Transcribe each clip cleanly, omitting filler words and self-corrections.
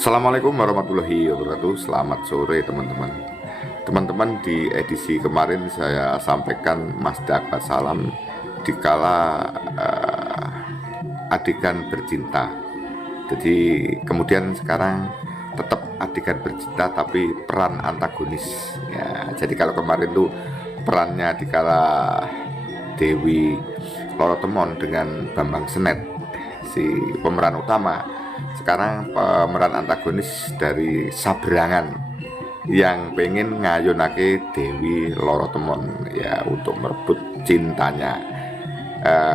Assalamualaikum warahmatullahi wabarakatuh. Selamat sore teman-teman. Teman-teman, di edisi kemarin saya sampaikan Mazda Akbar Salam dikala adegan bercinta. Jadi kemudian sekarang tetap adegan bercinta tapi peran antagonis. Ya, jadi kalau kemarin tuh perannya dikala Dewi Lorotemon dengan Bambang Senet si pemeran utama. Sekarang pemeran antagonis dari Sabrangan yang pengen ngayunake Dewi Lorotemon ya untuk merebut cintanya.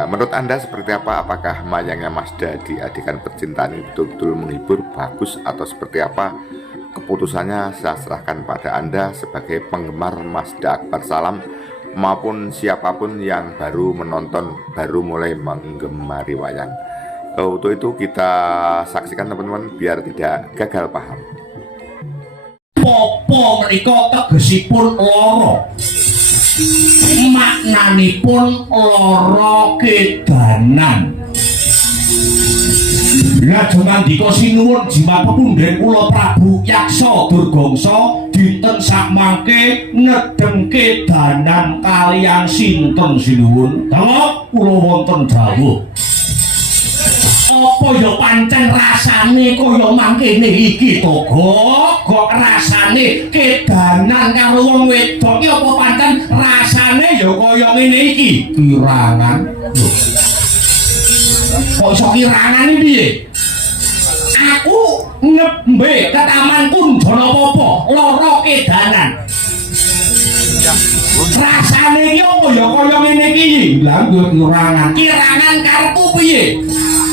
Menurut Anda seperti apa? Apakah mayangnya Mazda di adegan percintaan ini betul-betul menghibur, bagus, atau seperti apa? Keputusannya saya serahkan pada Anda sebagai penggemar Mazda Akbar Salam maupun siapapun yang baru menonton, baru mulai menggemari wayang. Untuk itu kita saksikan teman-teman biar tidak gagal paham. Popo menika tegesipun loro, maknanipun loro kedanan. Lajeng ngandika sinuwun jimat pepundhen kula Prabu Yaksa Durgangsa dinten sakmangke nedeng kedanan kaliyan sinten sinuwun? Dawa kula wonten dawuh. Apa ya pancen rasane kaya mangkene iki to, Gok rasane kedanan karo wong wedok iki apa pancen rasane ya kaya ngene iki? Kirangan. Kok iso kirangan iki piye? Aku ngembe ke Taman Kundana apa lara kedanan. Rasane iki apa ya kaya ngene iki? Lah kirangan. Kirangan karepku piye?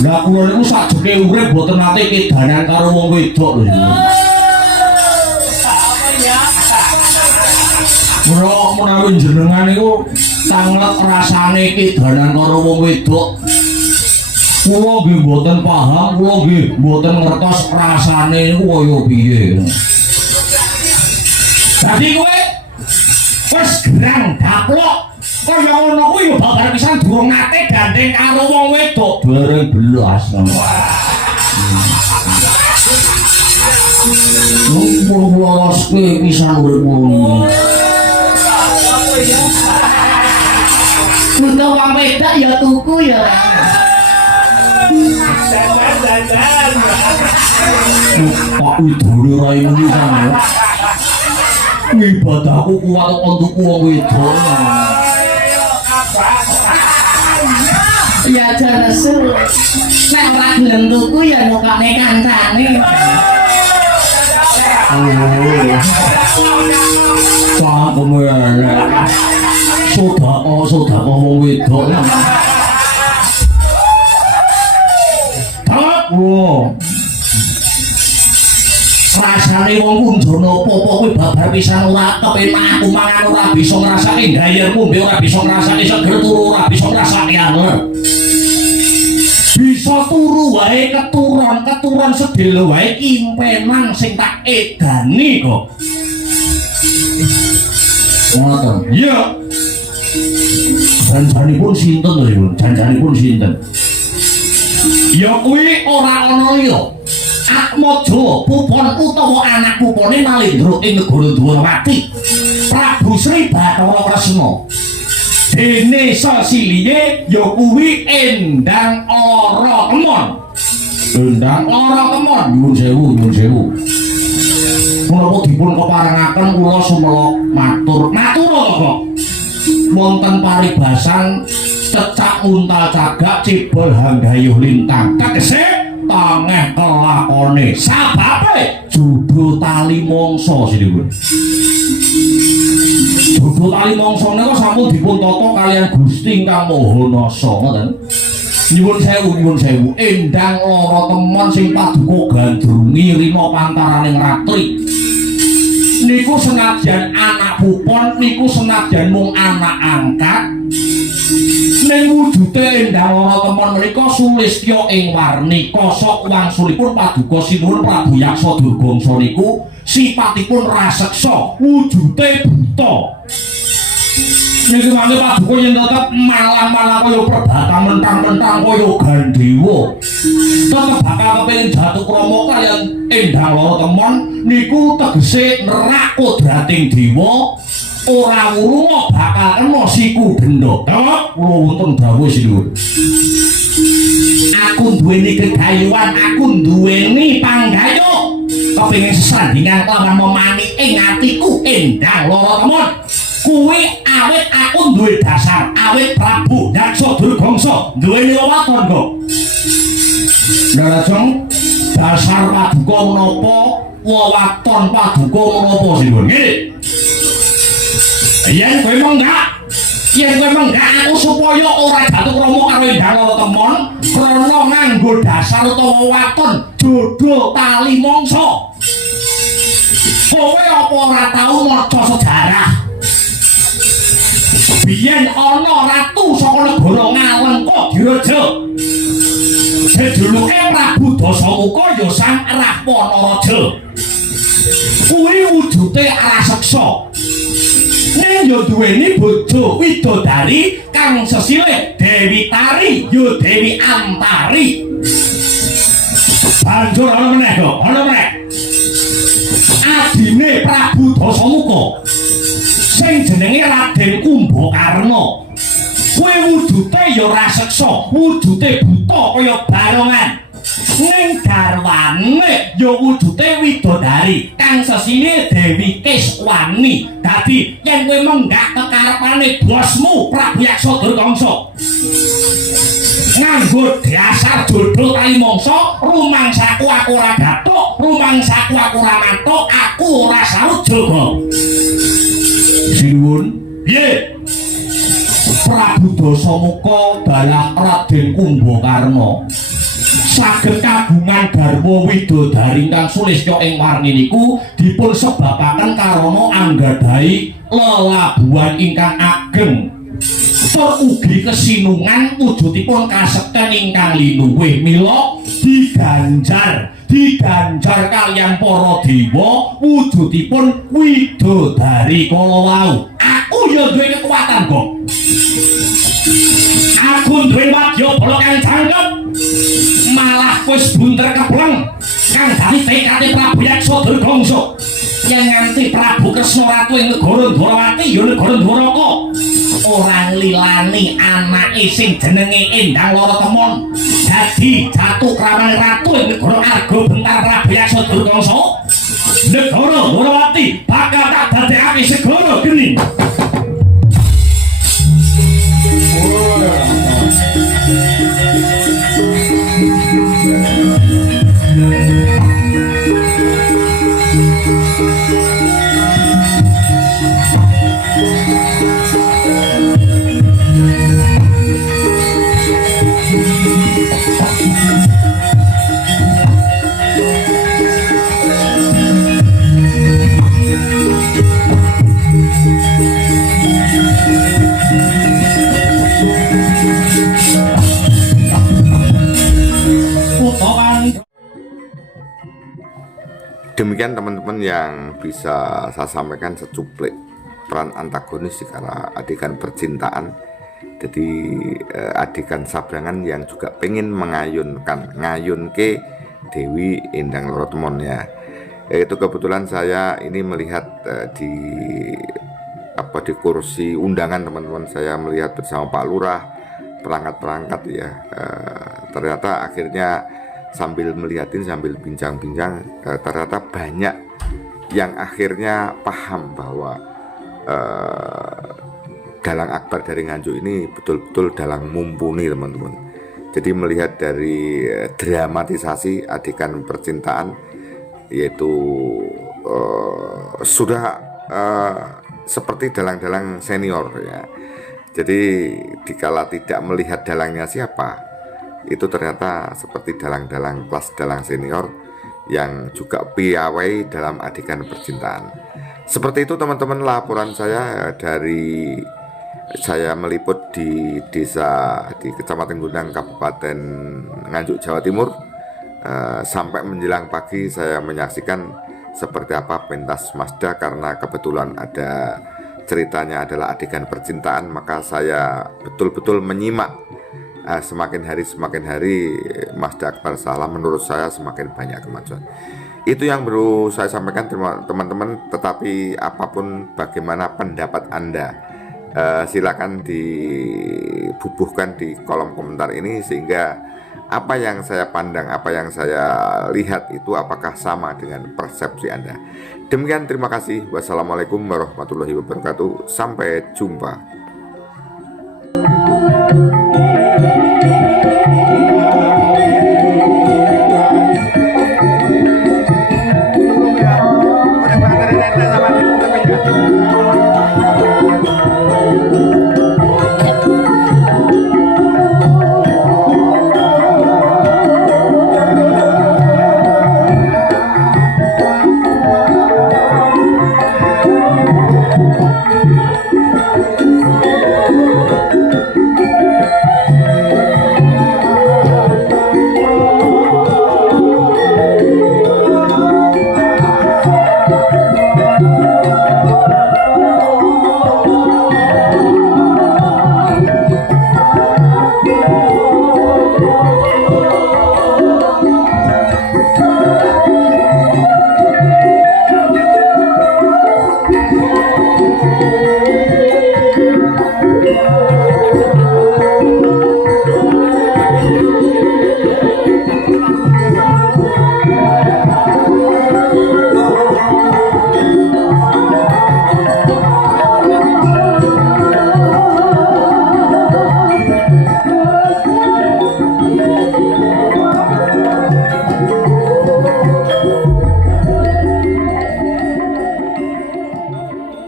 Lah kula niku sajeke urip mboten nate kedanan karo wong wedok lho. Apa ya? Menawi jenengan niku sanget rasane kedanan karo wong wedok. Kula nggih mboten paham, kula nggih mboten ngertos rasane niku kaya piye. Dadi kowe wis gerang daplok kaya ngono kuwi ya babar pisan durung nate gandeng karo wong wedok dereng belas. Numpul loske pisan urip ngono. Kudu wong wedok ya tuku ya. Pak idone ra ini kan. Ibadahku kuat kok tuku wong wedok. Ya jenesu nek ora gelem tuku ya nukane kancane. Cangkeme sedekah wong wedok. Rasane wong Kundana apa kuwi babar pisan ora kepenak aku mangan ora bisa ngrasake gayermu mbek ora bisa ngrasake seger turu ora bisa ngrasake anger. Bisa turu wae keturon sedhel wae impenan sing tak edani kok. Ngoten. Iya. Janjanipun sinten to, Yun? Janjanipun sinten? Ya kuwi ora ana liya. Atmaja pupon utawa anak pupone Nalendra ing negara Dwarawati. Prabu Sri Bathara Kresna. Dene sesilihe ya kuwi Endang Lorotemon. Endang Lorotemon, nyuwun sewu. Menapa dipun keparengaken kula sumela matur kok. Wonten paribasan cecak untal cagak cibol hanggayuh lintang. Tegese tangeh kelakone sababe judul tali mangsa sinuwun. Judul tali mangsa niku sampun dipun tata kaliyan Gusti Kang Maha Nasa ngoten. Nyuwun sewu Endang Lorotemon sing paduka gandrungi rina pantaraning ratri. Niku senajan anak pupon, niku senajan mung anak angkat, ning wujude endang lara temon menika sulistya ing warni kosok wangsulipun paduka sinuwun Prabu Yaksa Durgangsa niku sipatipun raseksa wujude buta. Niki mangke paduka yen tetep malah-malah kaya perbatan mentang-mentang kaya Gandewa. Tetep bakal kepengin jatuh krama kaliyan endang lara temon niku tegese nerak kodrating dewa. Ora wurunga bakal kena siku denda. Kula wonten dawuh sinuwun. Aku duweni gegayuhan, aku duweni panggayuh. Kepengin sesandingan kelawan memani ing atiku endang lara temon. Kuwi awit aku duwe dasar, awit Prabu Yaksa Durgangsa duweni wewaton kok. Lajeng dasar paduka menapa, wewaton paduka menapa sinuwun. Nggih. Yen kowe menggak aku supaya ora jatuh krama karo endang lara temon krana nganggo dasar utawa wewaton jodho tali mangsa. Kowe apa ora tau maca sejarah? Biyen ana ratu saka negara Ngalengka Diraja. Jejuluke Prabu Dasamuka ya Sang Rahwana-raja. Kuwi wujude raseksa. Ning yo duweni bojo widodari kang sesilih Dewi Tari yo Dewi Antari. Banjur ana meneh kok, ana meneh. Adine Prabu Dasamuka sing jenenge Raden Kumbakarna. Kuwi wujude ya raseksa, wujude buta kaya barongan. Ning garwane ya wujude widodari kang sesine Dewi Kiswani. Dadi yen kowe menggak kekarepane bosmu Prabu Yaksa Durgangsa nganggo dasar jodho tali mangsa, rumangsaku aku ora gathuk, rumangsaku aku ora mantuk, aku ora saut jaga. Sinuwun, piye? Prabu Dasamuka dalah Raden Kumbakarna saged kagungan garwa widodari ingkang sulistya ing warni niku dipun sebabaken karana anggadhahi lelabuhan ingkang ageng tur ugi kesinungan wujudipun kasekten ingkang linuwih mila diganjar kaliyan para dewa wujudipun widodari kala wau. Aku ya duwe kekuatan kok. Aku duwe wadya bala kang jangkep. Malah wis bunter kebleng kang dadi tekade Prabu Yaksa Durgangsa. Yen nganti Prabu Kresna Ratu ing negara Dwarawati ya negara Dwaraka ora nglilani anake sing jenenge Endang Lara Temon dadi jatuh kramane ratu ing negara Arga Bentar Prabu Yaksa Durgangsa. Negara Dwarawati bakal tak dadekake segara geni. Demikian teman-teman yang bisa saya sampaikan secuplik peran antagonis di kala adegan percintaan. Jadi adegan sabrangan yang juga pengen ngayun ke Dewi Endang Lara Temon ya. Itu kebetulan saya ini melihat di kursi undangan teman-teman, saya melihat bersama Pak Lurah, perangkat-perangkat ya. Ternyata akhirnya sambil melihatin, sambil bincang-bincang, ternyata banyak yang akhirnya paham bahwa dalang akbar dari Nganjuk ini betul-betul dalang mumpuni teman-teman. Jadi melihat dari dramatisasi adegan percintaan, yaitu sudah seperti dalang-dalang senior ya. Jadi dikala tidak melihat dalangnya siapa, itu ternyata seperti dalang-dalang kelas dalang senior yang juga piawai dalam adegan percintaan. Seperti itu teman-teman laporan saya dari saya meliput di desa di Kecamatan Gundang, Kabupaten Nganjuk, Jawa Timur. Sampai menjelang pagi saya menyaksikan seperti apa pentas Mazda, karena kebetulan ada ceritanya adalah adegan percintaan, maka saya betul-betul menyimak. Semakin hari Mazda Akbar Salah menurut saya semakin banyak kemajuan. Itu yang perlu saya sampaikan teman-teman. Tetapi apapun bagaimana pendapat Anda, silakan dibubuhkan di kolom komentar ini, sehingga apa yang saya pandang, apa yang saya lihat itu apakah sama dengan persepsi Anda. Demikian, terima kasih. Wassalamualaikum warahmatullahi wabarakatuh. Sampai jumpa.